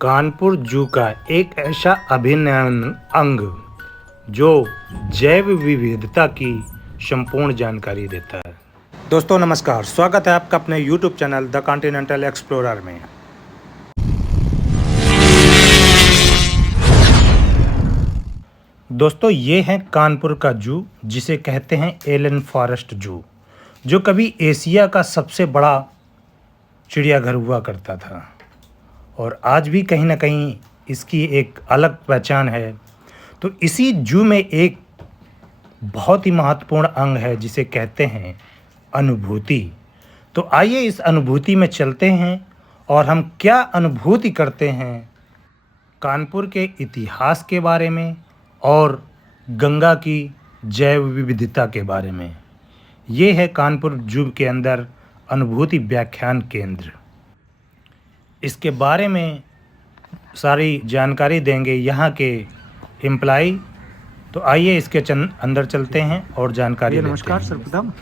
कानपुर जू का एक ऐसा अभिन्न अंग जो जैव विविधता की संपूर्ण जानकारी देता है। दोस्तों नमस्कार, स्वागत है आपका अपने YouTube channel the continental explorer में। दोस्तों ये है कानपुर का जू, जिसे कहते हैं एलन फॉरेस्ट जू, जो कभी एशिया का सबसे बड़ा चिड़ियाघर हुआ करता था और आज भी कहीं ना कहीं इसकी एक अलग पहचान है। तो इसी जू में एक बहुत ही महत्वपूर्ण अंग है जिसे कहते हैं अनुभूति। तो आइए इस अनुभूति में चलते हैं और हम क्या अनुभूति करते हैं कानपुर के इतिहास के बारे में और गंगा की जैव विविधता के बारे में। ये है कानपुर जू के अंदर अनुभूति व्याख्यान केंद्र। इसके बारे में सारी जानकारी देंगे यहाँ के एम्प्लाई। तो आइए इसके अंदर चलते हैं और जानकारी लेते हैं। नमस्कार सर्वप्रथम,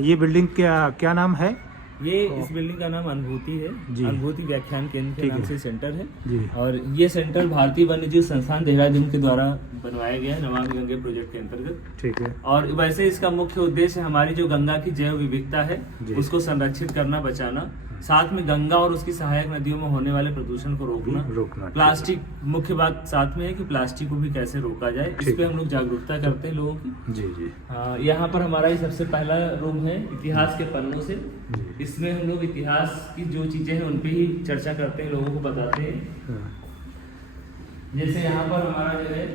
ये बिल्डिंग क्या नाम है? ये इस बिल्डिंग का नाम अनुभूति है। अनुभूति व्याख्यान केंद्र के नाम से सेंटर है जी। और ये सेंटर भारतीय वन्यजीव संस्थान देहरादून के द्वारा बनवाया गया है नमामि गंगे प्रोजेक्ट के अंतर्गत। ठीक है। और वैसे इसका मुख्य उद्देश्य हमारी जो गंगा की जैव विविधता है उसको संरक्षित करना, बचाना, साथ में गंगा और उसकी सहायक नदियों में होने वाले प्रदूषण को रोकना। प्लास्टिक मुख्य बात साथ में है कि प्लास्टिक को भी कैसे रोका जाए, इस पे हम लोग जागरूकता करते हैं लोगों की। जी जी। यहाँ पर हमारा ये सबसे पहला रूम है इतिहास के पन्नों से। इसमें हम लोग इतिहास की जो चीजें हैं उन पे ही चर्चा करते हैं, लोगों को बताते हैं। जैसे यहाँ पर हमारा जो है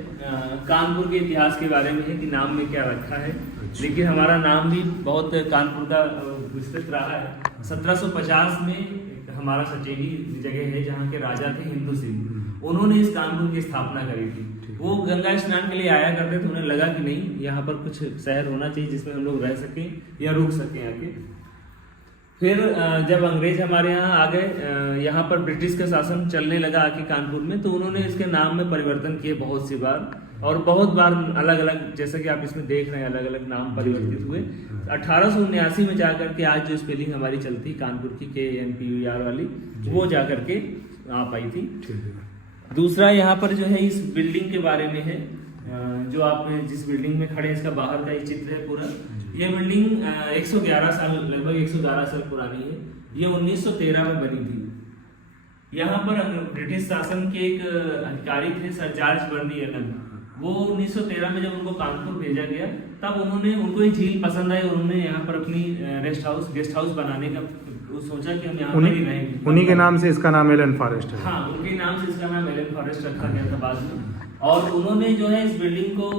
कानपुर के इतिहास के बारे में है कि नाम में क्या रखा है। लेकिन हमारा नाम भी बहुत कानपुर का विस्तृत रहा है। 1750 में हमारा सचेनी जगह है जहाँ के राजा थे हिंदू सिंह, उन्होंने इस कानपुर की स्थापना करी थी। वो गंगा स्नान के लिए आया करते थे, उन्हें लगा कि नहीं यहाँ पर कुछ शहर होना चाहिए जिसमें हम लोग रह सकें या रुक सकें आके। फिर जब अंग्रेज हमारे यहाँ आ गए, यहाँ पर ब्रिटिश का शासन चलने लगा आके कानपुर में, तो उन्होंने इसके नाम में परिवर्तन किए बहुत सी बार और बहुत बार अलग अलग, जैसा कि आप इसमें देख रहे हैं, अलग अलग नाम परिवर्तित हुए। 1879 में जाकर के आज जो स्पेलिंग हमारी चलती कानपुर की KNPUR वाली, वो जाकर के आ पाई थी। दूसरा यहाँ पर जो है इस बिल्डिंग के बारे में है, जो आप जिस बिल्डिंग में खड़े हैं इसका बाहर का एक चित्र है पूरा। ये बिल्डिंग 111 साल, लगभग 111 साल पुरानी है। ये 1913 में बनी थी। यहाँ पर ब्रिटिश शासन के एक अधिकारी थे सर जॉर्ज बर्नी एलन। वो 1913 में जब उनको कानपुर भेजा गया तब उनको ये झील पसंद आई और उन्होंने यहाँ पर अपनी गेस्ट हाउस बनाने का सोचा कि हम यहाँ पर ही रहेंगे। उन्हीं के नाम से इसका नाम एलन फॉरेस्ट है। हाँ, उनके नाम से इसका नाम एलन फॉरेस्ट रखा गया था बाद में। और उन्होंने जो है इस बिल्डिंग को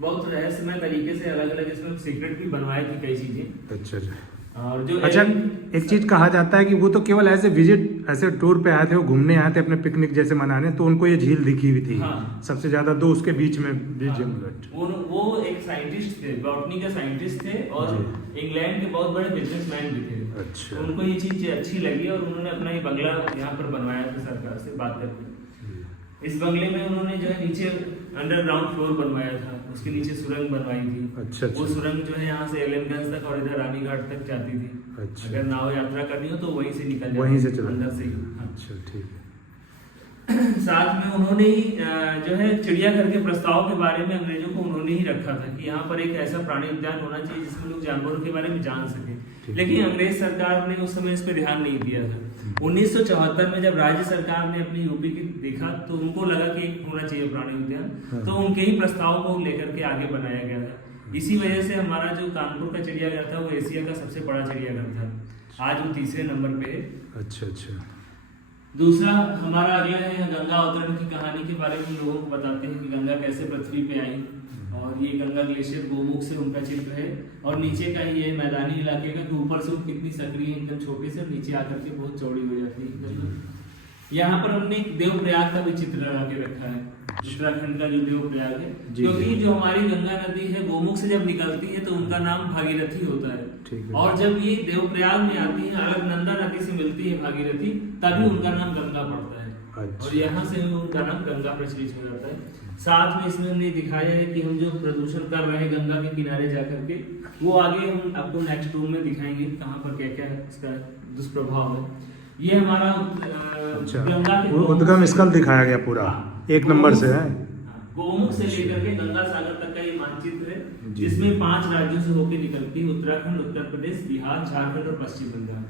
बहुत रहस्यमय तरीके से अलग अलग इसमें सीक्रेट भी बनवाई थी कई चीजें। अच्छा। और जो एक चीज कहा जाता है कि वो तो केवल ऐसे विजिट, ऐसे टूर पे आए थे, वो घूमने आए थे अपने पिकनिक जैसे मनाने, तो उनको ये झील दिखी हुई थी। हाँ। सबसे ज्यादा दो उसके बीच में वो एक साइंटिस्ट थे, बॉटनी के साइंटिस्ट थे और इंग्लैंड के बहुत बड़े बिजनेसमैन भी थे। अच्छा। तो उनको ये चीज अच्छी लगी और उन्होंने अपना ये बंगला यहाँ पर बनवाया था सरकार से बात करके। इस बंगले में उन्होंने जो है नीचे अंडरग्राउंड फ्लोर बनवाया था, उसके नीचे सुरंग बनवाई थी। अच्छा। वो सुरंग जो है यहाँ से एलमगंज तक और इधर रानीघाट तक जाती थी। अच्छा। अगर नाव यात्रा करनी हो तो वहीं से निकल वहीं से जाती, चला अंदर से ही। अच्छा, ठीक है। साथ में उन्होंने ही जो है चिड़ियाघर के प्रस्ताव के बारे में अंग्रेजों को उन्होंने ही रखा था कि यहाँ पर एक ऐसा प्राणी उद्यान होना चाहिए जिसमें लोग जानवरों के बारे में जान सके। लेकिन अंग्रेज सरकार ने उस समय इस पर ध्यान नहीं दिया था। 1974 में जब राज्य सरकार ने अपनी यूपी की देखा तो उनको लगा कि एक होना चाहिए प्राणी उद्यान, तो उनके ही प्रस्ताव को लेकर के आगे बनाया गया था। इसी वजह से हमारा जो कानपुर का चिड़ियाघर था वो एशिया का सबसे बड़ा चिड़ियाघर था। आज वो 3रे नंबर पे है। अच्छा अच्छा। दूसरा हमारा अगला है गंगा अवतरण की कहानी के बारे में लोगों को बताते हैं कि गंगा कैसे पृथ्वी पे आई। और ये गंगा ग्लेशियर गोमुख से उनका चित्र है और नीचे का ही ये मैदानी इलाके का, कि ऊपर से वो कितनी सक्रिय एकदम छोटे से, नीचे आकर के बहुत चौड़ी हो जाती है। यहाँ पर हमने देवप्रयाग का भी चित्र लगा के रखा है, उत्तराखंड का जो देवप्रयाग है, क्योंकि जो हमारी गंगा नदी है गोमुख से जब निकलती है तो उनका नाम भागीरथी होता है। और जब ये देवप्रयाग में आती है, अलकनंदा नदी से मिलती है भागीरथी, तभी उनका नाम गंगा पड़ता है। और यहाँ से उनका नाम गंगा प्रचलित हो जाता है। साथ में इसमें हमने दिखाया है कि हम जो प्रदूषण कर रहे हैं गंगा के किनारे जाकर के, वो आगे हम आपको नेक्स्ट रूम में दिखाएंगे कहाँ पर क्या क्या इसका दुष्प्रभाव है। ये हमारा अच्छा, गंगा के उद्गम स्थल दिखाया गया पूरा, हाँ, 1 नंबर से है। गोमुख से लेकर के गंगा सागर तक का ये मानचित्र है, जिसमें 5 राज्यों से होकर निकलती है, उत्तराखंड, उत्तर प्रदेश, बिहार, झारखंड और पश्चिम बंगाल।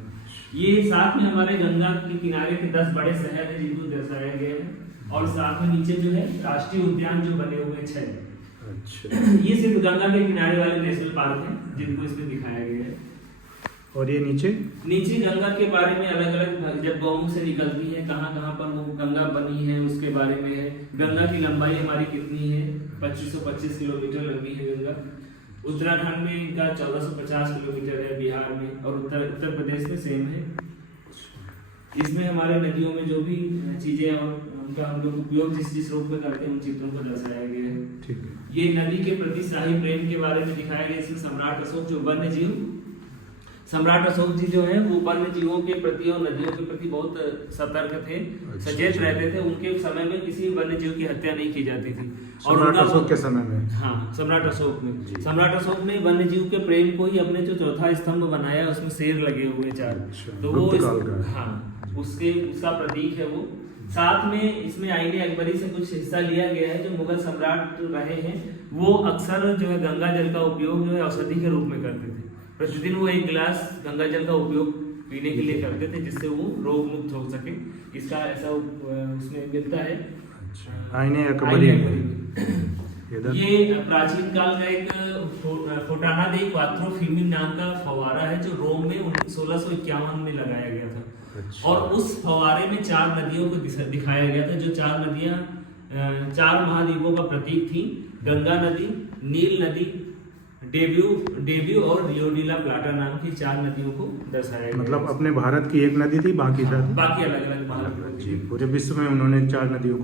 ये साथ में हमारे गंगा के किनारे के 10 बड़े शहर हैं जिनको दर्शाया गया है, और साथ में नीचे जो है राष्ट्रीय उद्यान जो बने हुए 6। अच्छा, ये सिर्फ गंगा के किनारे वाले नेशनल पार्क हैं जिनको इसमें दिखाया गया है। और ये नीचे गंगा के बारे में अलग अलग, जब गौमुख से निकलती है कहाँ कहाँ पर वो गंगा बनी है उसके बारे में है। गंगा की लंबाई हमारी कितनी है, 2525 किलोमीटर लंबी है गंगा। उत्तराखंड में इनका 1450 किलोमीटर है, बिहार में, और उत्तर प्रदेश में सेम है। इसमें हमारे नदियों में जो भी चीजें और उनका हम लोग उपयोग जिस रूप में करते हैं उन चित्रों को दर्शाया गया है। ठीक है। ये नदी के प्रति शाही प्रेम के बारे में दिखाया गया। इसमें सम्राट अशोक जो वन्य जीव, सम्राट अशोक जी जो है वो वन्य जीवों के प्रति और नदियों के प्रति बहुत सतर्क थे, सचेत रहते थे। उनके समय में किसी वन्य जीव की हत्या नहीं की जाती थी। और सम्राट अशोक के समय में, हाँ, सम्राट अशोक ने वन्य जीव के प्रेम को ही अपने जो चौथा स्तंभ बनाया, उसमें शेर लगे हुए 4, तो वो हाँ उसका प्रतीक है वो। साथ में इसमें आईने अकबरी से कुछ हिस्सा लिया गया है। जो मुगल सम्राट रहे हैं वो अक्सर जो है गंगा जल का उपयोग जो है औषधि के रूप में करते थे। प्रतिदिन वो 1 गिलास गंगा जल का उपयोग पीने के लिए करते थे, जिससे वो रोग मुक्त हो सके। इसका ऐसा उसमें मिलता है आईने अकबरी। ये प्राचीन काल का एक फोटाना दे क्वात्रो फीमिन नाम का फव्वारा है, जो रोम में 1651 में लगाया गया था। अच्छा। और उस फव्वारे में 4 नदियों को दिखाया गया था, जो 4 नदियां 4 महाद्वीपों का प्रतीक थी। गंगा नदी, नील नदी, डेब्यू और रियो डी ला प्लाटा नाम की 4 नदियों को दर्शाया गया। मतलब अपने भारत की एक नदी थी, बाकी बाकी अलग अलग भारत जी, पूरे विश्व में उन्होंने 4 नदियों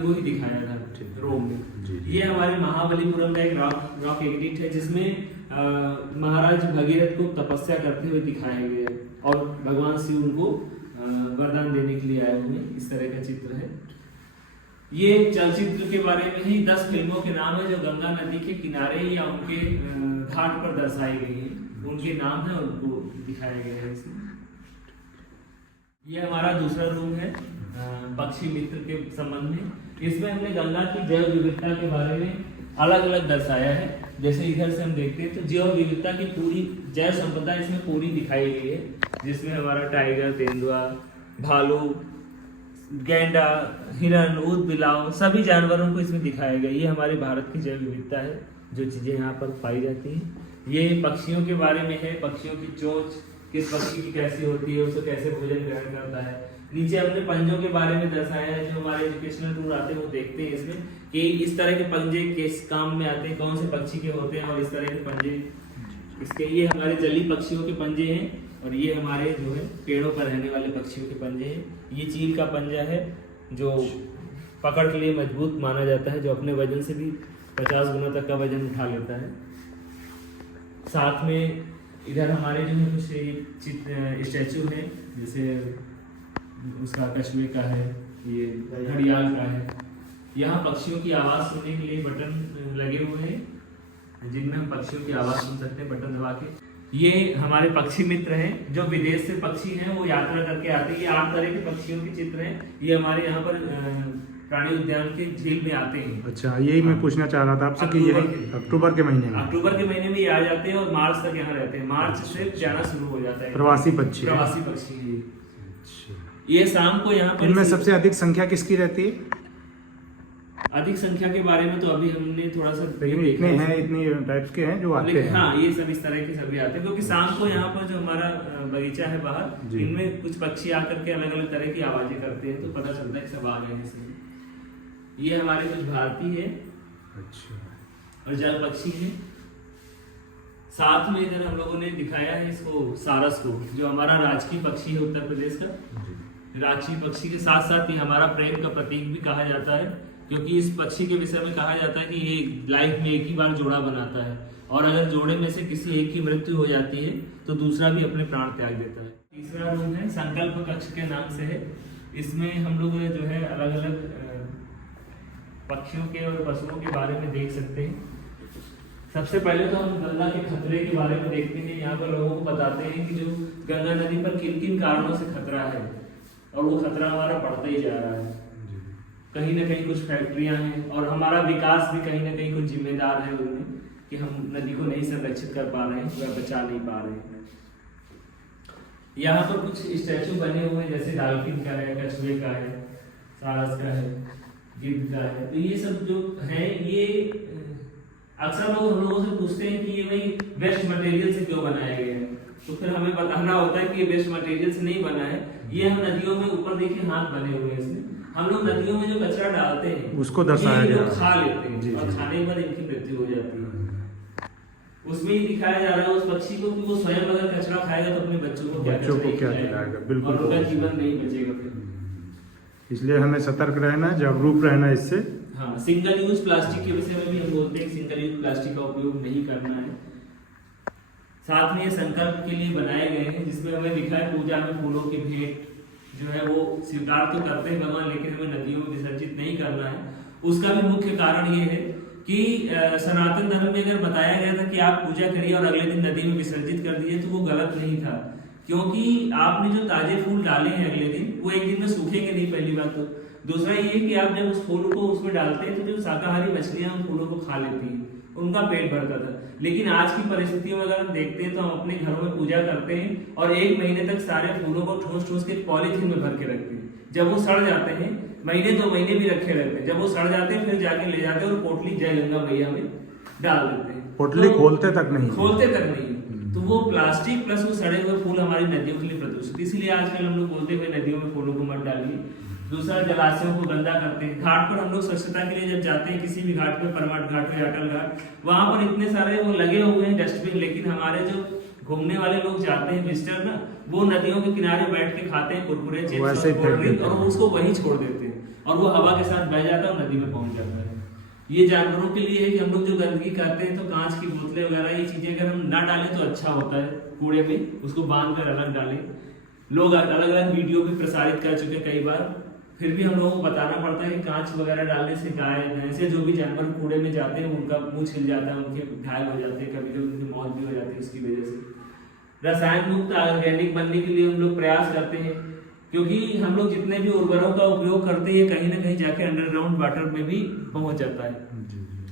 को ही दिखाया था रोम में। ये हमारे महाबलीपुरम का एक रॉक एडिट है, जिसमें महाराज भगीरथ को तपस्या करते हुए दिखाया गया है, और भगवान शिव उनको वरदान देने के लिए आए हुए, इस तरह का चित्र है। ये चलचित्र के बारे में ही 10 फिल्मों के नाम है जो गंगा नदी के किनारे या उनके घाट पर दर्शाई गई है, उनके नाम है, उनको दिखाया गया है इसमें। ये हमारा दूसरा रूम है पक्षी मित्र के संबंध में। इसमें हमने गंगा की जैव विविधता के बारे में अलग अलग दर्शाया है। जैसे इधर से हम देखते हैं तो जैव विविधता की पूरी जैव संपदा इसमें पूरी दिखाई गई है, जिसमें हमारा टाइगर, तेंदुआ, भालू, गैंडा, हिरन, ऊँट, बिलाव, सभी जानवरों को इसमें दिखाया गया। ये हमारे भारत की जैव विविधता है, जो चीज़ें यहाँ पर पाई जाती हैं। ये पक्षियों के बारे में है, पक्षियों की चोंच किस पक्षी की कैसी होती है, उसे कैसे भोजन ग्रहण करता है। नीचे हमने पंजों के बारे में दर्शाया है, जो हमारे एजुकेशनल टूर आते हैं वो देखते हैं इसमें कि इस तरह के पंजे किस काम में आते हैं, कौन से पक्षी के होते हैं, और इस तरह के पंजे इसके। ये हमारे जलीय पक्षियों के पंजे हैं, और ये हमारे जो है पेड़ों पर रहने वाले पक्षियों के पंजे हैं। ये चील का पंजा है, जो पकड़ के लिए मजबूत माना जाता है, जो अपने वजन से भी 50 गुना तक का वजन उठा लेता है। साथ में इधर हमारे जो है कुछ स्टैचू है, जैसे उसका कछुए का है, ये घड़ियाल का है। यहाँ पक्षियों की आवाज़ सुनने के लिए बटन लगे हुए हैं, जिनमें हम पक्षियों की आवाज़ सुन सकते हैं बटन दबा के। ये हमारे पक्षी मित्र हैं, जो विदेश से पक्षी हैं वो यात्रा करके आते हैं। ये 8 तरह के पक्षियों के चित्र हैं। ये हमारे यहाँ पर प्राणी उद्यान के झील में आते हैं। अच्छा, यही मैं पूछना चाह रहा था आपसे कि ये अक्टूबर के महीने में ये आ जाते हैं और मार्च तक यहाँ रहते हैं। मार्च से जाना शुरू हो जाता है। प्रवासी पक्षी है। ये शाम को यहाँ पर इनमें सबसे अधिक संख्या किसकी रहती है? अधिक संख्या के बारे में तो अभी हमने थोड़ा सा इतने टाइप्स के हैं जो आते हैं। हाँ, ये सब इस तरह के सभी आते हैं, क्योंकि शाम को यहाँ पर जो हमारा बगीचा है बाहर, इनमें कुछ पक्षी आकर के अलग अलग तरह की आवाजें करते हैं, तो पता चलता है सब आ गए हैं इसमें। ये हमारे कुछ भारतीय है, अच्छा, और जल पक्षी है। साथ में इधर हम लोगों ने दिखाया है इसको, सारस को, जो हमारा राजकीय पक्षी है उत्तर प्रदेश का। राजकीय पक्षी के साथ साथ ये हमारा प्रेम का प्रतीक भी कहा जाता है, क्योंकि इस पक्षी के विषय में कहा जाता है कि ये लाइफ में एक ही बार जोड़ा बनाता है, और अगर जोड़े में से किसी एक की मृत्यु हो जाती है तो दूसरा भी अपने प्राण त्याग देता है। तीसरा रूम है संकल्प कक्ष के नाम से है। इसमें हम लोग जो है अलग अलग पक्षियों के और पशुओं के बारे में देख सकते हैं। सबसे पहले तो हम गंगा के खतरे के बारे में देखते हैं। यहाँ पर लोगों को बताते हैं कि जो गंगा नदी पर किन किन कारणों से खतरा है। और वो खतरा हमारा बढ़ता ही जा रहा है। कहीं ना कहीं कुछ फैक्ट्रियां हैं और हमारा विकास भी कहीं ना कहीं कुछ जिम्मेदार है उनमें कि हम नदी को नहीं संरक्षित कर पा रहे हैं या बचा नहीं पा रहे हैं। यहाँ पर कुछ स्टैचू बने हुए हैं, जैसे डॉल्फिन का है, कछुए का है, सारस का है, गिद्ध का है। तो ये सब जो है ये अक्सर लोग हम लोगों से पूछते हैं कि ये भाई वेस्ट मटेरियल से क्यों बनाया गया है, तो फिर हमें बताना होता है कि ये वेस्ट मटेरियल से नहीं बना है। ये हम नदियों में ऊपर देखिए हाथ बने हुए हैं इसमें, हम लोग नदियों में जो कचरा डालते हैं उसको दर्शाया गया है। खा लेते हैं और खाने के बाद इनकी मृत्यु हो जाती है। उसमें ही दिखाया जा रहा है उस पक्षी को कि वो स्वयं अगर कचरा खाएगा तो अपने बच्चों को क्या खिलाएगा, बिल्कुल, और उनका जीवन नहीं बचेगा फिर। इसलिए हमें सतर्क रहना, जागरूक रहना इससे। हाँ, सिंगल यूज प्लास्टिक के विषय में भी हम बोलते हैं सिंगल यूज प्लास्टिक का उपयोग नहीं करना है। साथ में ये संकल्प के लिए बनाए गए हैं जिसमें हमें लिखा है पूजा में फूलों की भेंट जो है वो स्वीकार तो करते हैं भगवान, लेकिन हमें नदियों में विसर्जित नहीं करना है। उसका भी मुख्य कारण ये है कि सनातन धर्म में अगर बताया गया था कि आप पूजा करिए और अगले दिन नदी में विसर्जित कर दिए तो वो गलत नहीं था, क्योंकि आपने जो ताजे फूल डाले हैं अगले दिन वो एक दिन में सूखेंगे नहीं, पहली बात तो। दूसरा ये कि आप जब उस फूल को उसमें डालते हैं तो जो शाकाहारी मछलियां उन फूलों को खा लेती हैं, उनका पेट भरता था। लेकिन आज की परिस्थितियों में अगर हम देखते हैं तो हम अपने घरों में पूजा करते हैं और 1 महीने तक सारे फूलों को ठूस ठूस के पॉलीथीन में भर के रखते हैं। जब वो सड़ जाते हैं, महीने 2 महीने भी रखे रहते हैं, जब वो सड़ जाते हैं फिर जाके ले जाते हैं और पोटली जय गंगा मैया में डाल देते हैं। पोटली खोलते तक नहीं। तो वो प्लास्टिक प्लस वो सड़े हुए फूल हमारी नदियों के लिए प्रदूषित, इसलिए आजकल हम लोग बोलते हैं नदियों में फूलों को मत डालिए। दूसरा, जलाशयों को गंदा करते हैं। घाट पर हम लोग स्वच्छता के लिए जब जाते हैं किसी भी घाट पे, परमाट घाट या अटल घाट, वहां पर इतने सारे वो लगे हुए हैं डस्टबिन, लेकिन हमारे जो घूमने वाले लोग जाते हैं विजिटर ना, वो नदियों के किनारे बैठ के खाते हैं कुरकुरे, चिप्स और कोल्ड ड्रिंक और वो उसको वहीं छोड़ देते हैं और वो हवा के साथ बह जाता है और नदी में पहुंच जाता है। ये जानवरों के लिए है कि हम लोग जो गंदगी करते हैं तो कांच की बोतलें वगैरह ये चीजें अगर हम ना डालें तो अच्छा होता है, कूड़े में उसको बांध कर अलग डालें। लोग अलग अलग वीडियो भी प्रसारित कर चुके कई बार, फिर भी हम लोगों को बताना पड़ता है कि कांच वगैरह डालने से गाय भैंसे जो भी जानवर कूड़े में जाते हैं उनका मुंह छिल जाता है, उनके घायल हो जाते हैं, कभी कभी उनकी मौत भी हो जाती है इसकी वजह से। रसायन मुक्त ऑर्गेनिक बनने के लिए हम लोग प्रयास करते हैं, क्योंकि हम लोग जितने भी उर्वरकों का उपयोग करते हैं कहीं ना कहीं जाके अंडरग्राउंड वाटर में भी पहुंच जाता है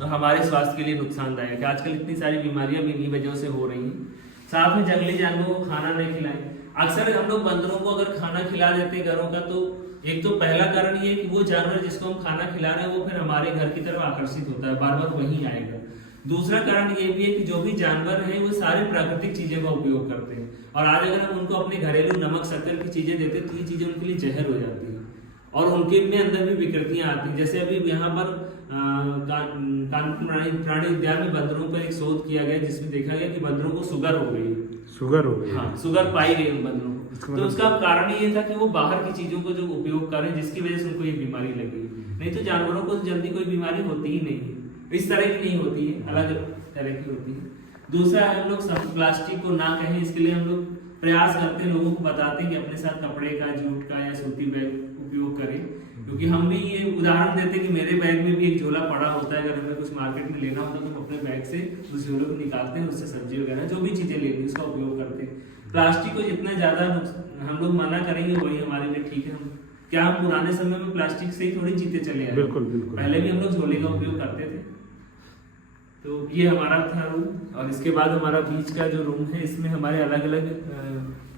और हमारे स्वास्थ्य के लिए नुकसानदायक है। आजकल इतनी सारी बीमारियां भी इन्हीं वजह से हो रही हैं। साथ में जंगली जानवरों को खाना नहीं खिलाएं। अक्सर हम लोग बंदरों को अगर खाना खिला देते हैं घरों का, तो एक तो पहला कारण ये कि वो जानवर जिसको हम खाना खिला रहे हैं वो फिर हमारे घर की तरफ आकर्षित होता है, बार बार वहीं आएगा। दूसरा कारण ये भी है कि जो भी जानवर हैं वो सारे प्राकृतिक चीजें का उपयोग करते हैं और आज अगर हम उनको अपने घरेलू नमक शक्कर की चीजें देते हैं तो ये चीजें उनके लिए जहर हो जाती है और उनके में अंदर भी विकृतियां आती हैं। जैसे अभी यहाँ पर कानपुर प्राणी उद्यान में बंदरों पर एक शोध किया गया जिसमें देखा गया कि बंदरों को शुगर हो गई। हाँ, शुगर पाई गई उन बंदरों को। तो उसका कारण ये था कि वो बाहर की चीजों को जो उपयोग कर रहे हैं जिसकी वजह से उनको ये बीमारी लगी। नहीं तो जानवरों को जल्दी कोई बीमारी होती ही नहीं है, इस तरह की नहीं होती है, अलग तरह की होती है। दूसरा, हम लोग प्लास्टिक को ना कहें इसके लिए हम लोग प्रयास करते हैं, लोगों को बताते हैं कि अपने साथ कपड़े का, जूट का या सूती बैग उपयोग करें, क्योंकि हम भी ये उदाहरण देते हैं कि मेरे बैग में भी एक झोला पड़ा होता है। अगर हमें कुछ मार्केट में लेना होता है तो हम अपने बैग से उस झोले को निकालते हैं, उससे सब्जी वगैरह जो भी चीजें लेनी उसका उपयोग करते हैं। प्लास्टिक को जितना ज्यादा हम लोग मना करेंगे वही हमारे लिए ठीक है। क्या हम पुराने समय में प्लास्टिक से ही थोड़ी जीते चले आए? बिल्कुल। पहले भी हम लोग झोले का उपयोग करते थे। तो ये हमारा था रूम और इसके बाद हमारा बीच का जो रूम है इसमें हमारे अलग अलग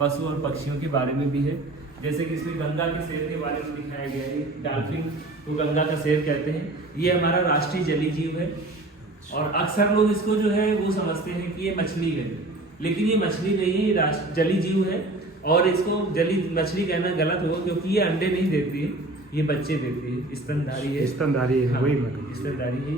पशु और पक्षियों के बारे में भी है। जैसे कि इसमें गंगा के शेर के बारे में दिखाया गया है, डॉल्फिन को गंगा का शेर कहते हैं। ये हमारा राष्ट्रीय जलीय जीव है और अक्सर लोग इसको जो है वो समझते हैं कि ये मछली है, लेकिन ये मछली नहीं है, ये जलीय जीव है। और इसको जलीय मछली कहना गलत होगा क्योंकि ये अंडे नहीं देती है, ये बच्चे देती है, स्तनधारी है। हाँ, वही स्तनधारी है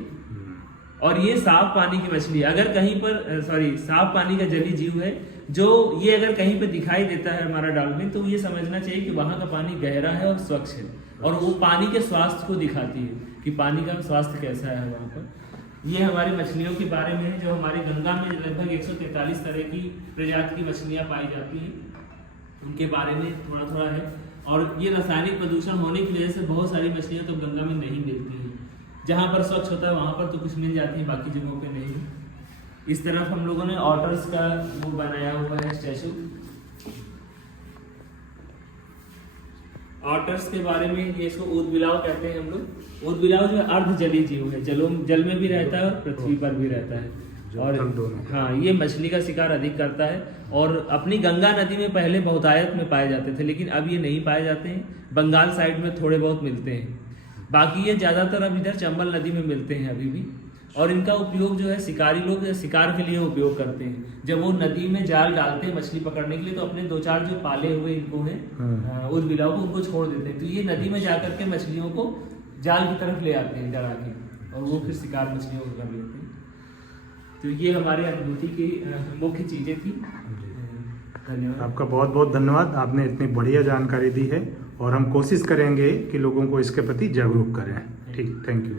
और ये साफ पानी की मछली है। अगर कहीं पर साफ पानी का जलीय जीव है जो ये अगर कहीं पे दिखाई देता है हमारा डॉल्फिन, तो ये समझना चाहिए कि वहां का पानी गहरा है और स्वच्छ है और वो पानी के स्वास्थ्य को दिखाती है कि पानी का स्वास्थ्य कैसा है वहां पर। ये हमारी मछलियों के बारे में है। जो हमारी गंगा में लगभग 143 तरह की प्रजाति की मछलियां पाई जाती हैं, उनके बारे में थोड़ा थोड़ा है। और ये रासायनिक प्रदूषण होने की वजह से बहुत सारी मछलियां तो गंगा में नहीं मिलती हैं। जहाँ पर स्वच्छ होता है वहां पर तो कुछ मिल जाती है, बाकी जगहों पे नहीं। इस तरफ हम लोगों ने ऑटर्स का वो बनाया हुआ है स्टैचू। ऑटर्स के बारे में, ये इसको ऊदबिलाव कहते हैं हम लोग। ऊदबिलाव जो है अर्ध जलीय जीव है, जल में भी रहता है और पृथ्वी पर भी रहता है। और हाँ, ये मछली का शिकार अधिक करता है और अपनी गंगा नदी में पहले बहुतायत में पाए जाते थे, लेकिन अब ये नहीं पाए जाते हैं। बंगाल साइड में थोड़े बहुत मिलते हैं, बाकी ये ज़्यादातर अब इधर चंबल नदी में मिलते हैं अभी भी। और इनका उपयोग जो है शिकारी लोग शिकार के लिए उपयोग करते हैं। जब वो नदी में जाल डालते हैं मछली पकड़ने के लिए, तो अपने 2-4 जो पाले हुए इनको हैं ऊदबिलाव को, उनको छोड़ देते हैं। तो ये नदी में जाकर के मछलियों को जाल की तरफ ले आते हैं डरा के, और वो फिर शिकार मछलियों को कर लेते हैं। तो ये हमारे अनुभूति की मुख्य चीज़ें थी। धन्यवाद आपका बहुत बहुत धन्यवाद, आपने इतनी बढ़िया जानकारी दी है और हम कोशिश करेंगे कि लोगों को इसके प्रति जागरूक करें। ठीक, थैंक यू।